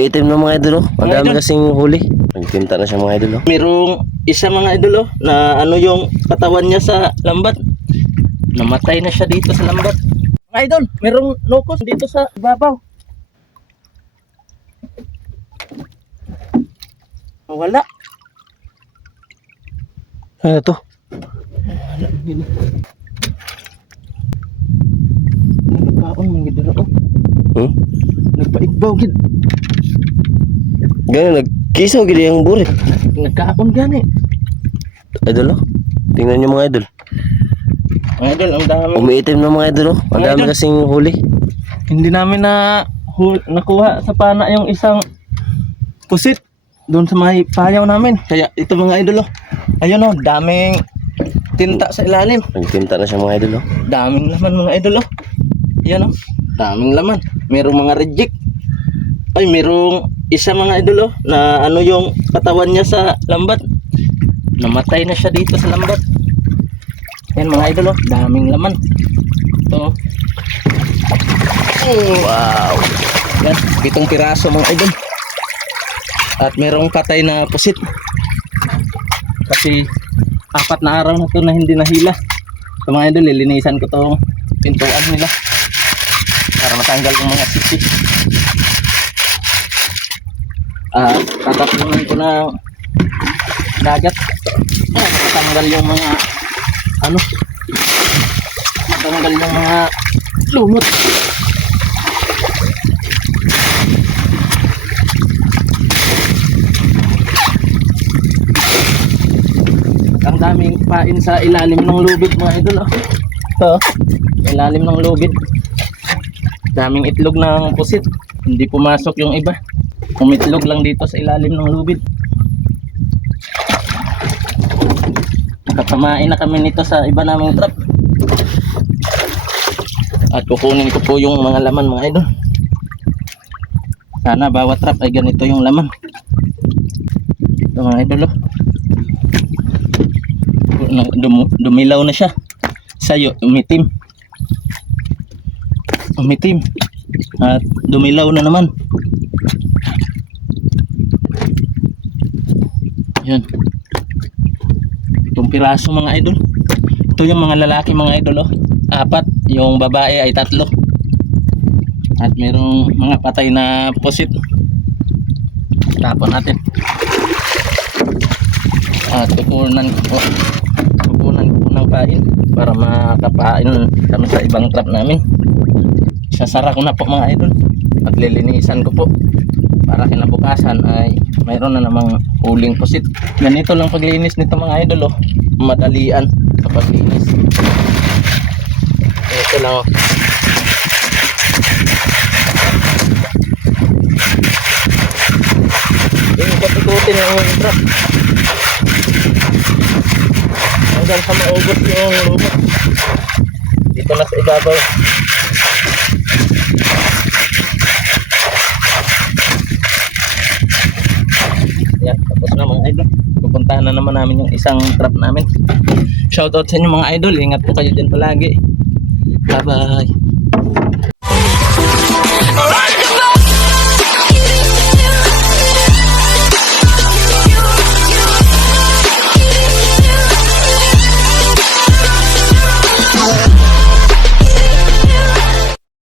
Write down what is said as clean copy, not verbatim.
Umiitim na mga idol, oh. Ang Mga dami idol. kasing huli. Nagtinta na siya mga idol, oh. Merong isa mga idol na ano yung katawan niya sa lambat. Namatay na siya dito sa lambat. Mga idol, merong locust dito sa ibabaw. Wala. Ano to? Nagpaon man gid dira, oh. Hmm? Nagpaigbaw gid. Gano'n, nagkisaw gili ang burit. Nagkaon gani. Idol, oh. Tingnan niyo mga idol. Mga idol, ang dami. Umiitim na mga idol, oh. Ang Mga dami idol. kasing huli. Hindi namin nakuha sa pana yung isang pusit doon sa may payaw namin. Kaya ito mga idol, oh. Ayun, oh, daming tinta sa ilalim. Nagtinta na siya mga idol, oh. Daming laman mga idol, oh. Yan, oh. Daming laman. Merong mga reject. Ay, merong isa mga idol, oh, na ano yung katawan niya sa lambat. Namatay na siya dito sa lambat. Yan mga idol, oh. Daming laman. Ito, oh. Wow. Yan, 7 piraso mga idol. At merong patay na pusit. Kasi 4 na araw na ito na hindi nahila. So mga idol, lilinisan ko tong pintuan nila para matanggal yung mga sipsip. Tatapunan ko ng dagat. Matanggal yung mga ano, matanggal yung mga lumot. Ang daming pain sa ilalim ng lubid mga idol, oh. Ito, ilalim ng lubid. Daming itlog ng pusit. Hindi pumasok yung iba. Umitlog lang dito sa ilalim ng lubid. Nakatamain na kami nito sa iba naming trap. At kukunin ko po yung mga laman mga idol. Sana bawat trap ay ganito yung laman. Ito mga idol, oh. Dumilaw na siya. Sayo, umitim. Umitim. At dumilaw na naman. Yan. 7 piraso mga idol. Ito yung mga lalaki mga idol, oh. 4, yung babae ay 3. At merong mga patay na pusit. Tapon natin. At kukunan ko ng pain para makapain kami sa ibang trap namin. Sasara ko na po mga idol at lilinisan ko po para kinabukasan ay mayroon na namang huling pusit. Ganito lang paglinis nito mga idol, oh. Madalian sa paglinis. Ito lang, oh. Yung patututin yung trap hanggang sa maubos yung lumot dito na sa ibabaw. Yan, tapos na mga idol. Pupuntahan na naman namin yung isang trap namin. Shoutout sa inyo mga idol. Ingat po kayo dyan palagi. Bye bye.